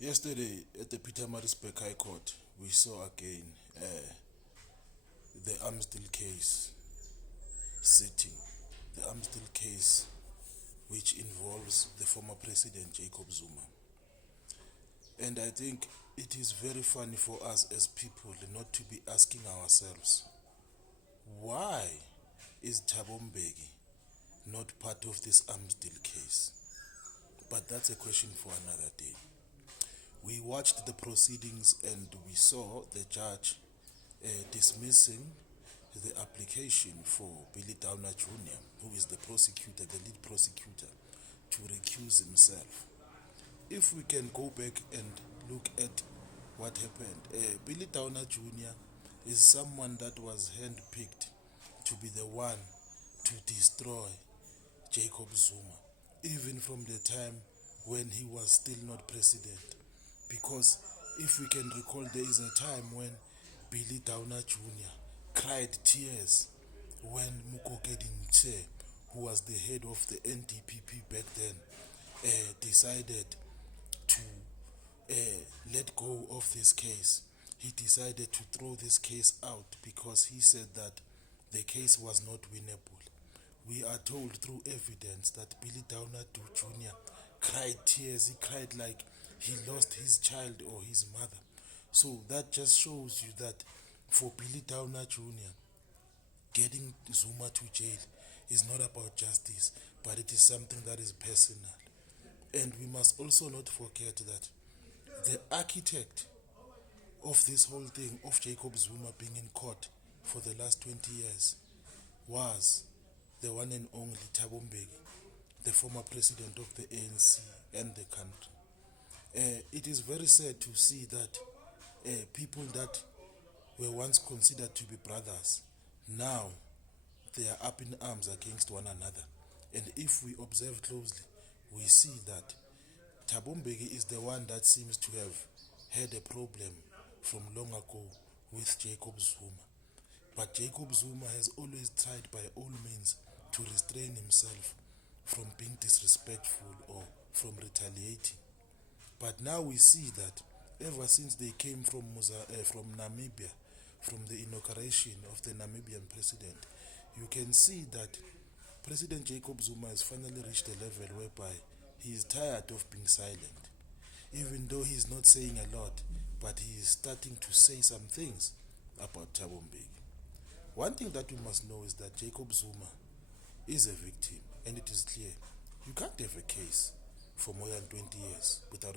Yesterday at the Pietermaritzburg High Court, we saw again the Amstel case sitting. The Amstel case, which involves the former president Jacob Zuma. And I think it is very funny for us as people not to be asking ourselves, why is Thabo Mbeki not part of this Amstel case? But that's a question for another day. We watched the proceedings and we saw the judge dismissing the application for Billy Downer Jr., who is the prosecutor, the lead prosecutor, to recuse himself. If we can go back and look at what happened, Billy Downer Jr. is someone that was handpicked to be the one to destroy Jacob Zuma, even from the time when he was still not president. Because if we can recall, there is a time when Billy Downer Jr. cried tears when Mokokedi Ntse, who was the head of the NDPP back then, decided to let go of this case. He decided to throw this case out because he said that the case was not winnable. We are told through evidence that Billy Downer Jr. cried tears. He cried like he lost his child or his mother. So that just shows you that for Billy Downer Jr., getting Zuma to jail is not about justice, but it is something that is personal. And we must also not forget that the architect of this whole thing, of Jacob Zuma being in court for the last 20 years, was the one and only Thabo Mbeki, the former president of the ANC and the country. It is very sad to see that people that were once considered to be brothers, now they are up in arms against one another. And if we observe closely, we see that Thabo Mbeki is the one that seems to have had a problem from long ago with Jacob Zuma. But Jacob Zuma has always tried by all means to restrain himself from being disrespectful or from retaliating. But now we see that ever since they came from Namibia, from the inauguration of the Namibian president, you can see that President Jacob Zuma has finally reached a level whereby he is tired of being silent. Even though he is not saying a lot, but he is starting to say some things about Thabo Mbeki. One thing that we must know is that Jacob Zuma is a victim, and it is clear you can't have a case for more than 20 years without